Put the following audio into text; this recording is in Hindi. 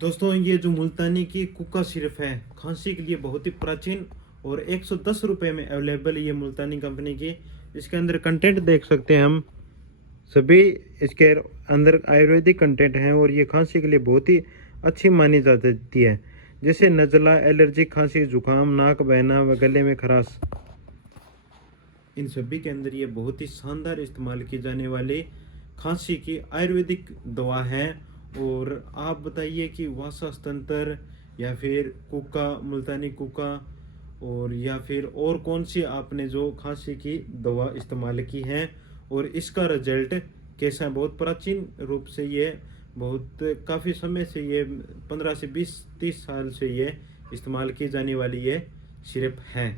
दोस्तों, ये जो मुल्तानी की कुका सिरप है, खांसी के लिए बहुत ही प्राचीन और 110 रुपये में अवेलेबल है ये मुल्तानी कंपनी की। इसके अंदर कंटेंट देख सकते हैं हम सभी। इसके अंदर आयुर्वेदिक कंटेंट हैं और ये खांसी के लिए बहुत ही अच्छी मानी जाती है, जैसे नज़ला, एलर्जी, खांसी, जुकाम, नाक बहना व गले में खराश। इन सभी के अंदर ये बहुत ही शानदार इस्तेमाल की जाने वाली खांसी की आयुर्वेदिक दवा है। और आप बताइए कि वासस तंत्र या फिर कुका, मुल्तानी कुका, और या फिर और कौन सी आपने जो खांसी की दवा इस्तेमाल की है और इसका रिजल्ट कैसा है। बहुत प्राचीन रूप से ये बहुत काफ़ी समय से ये 15 से 20-30 साल से ये इस्तेमाल की जाने वाली ये सिरप है।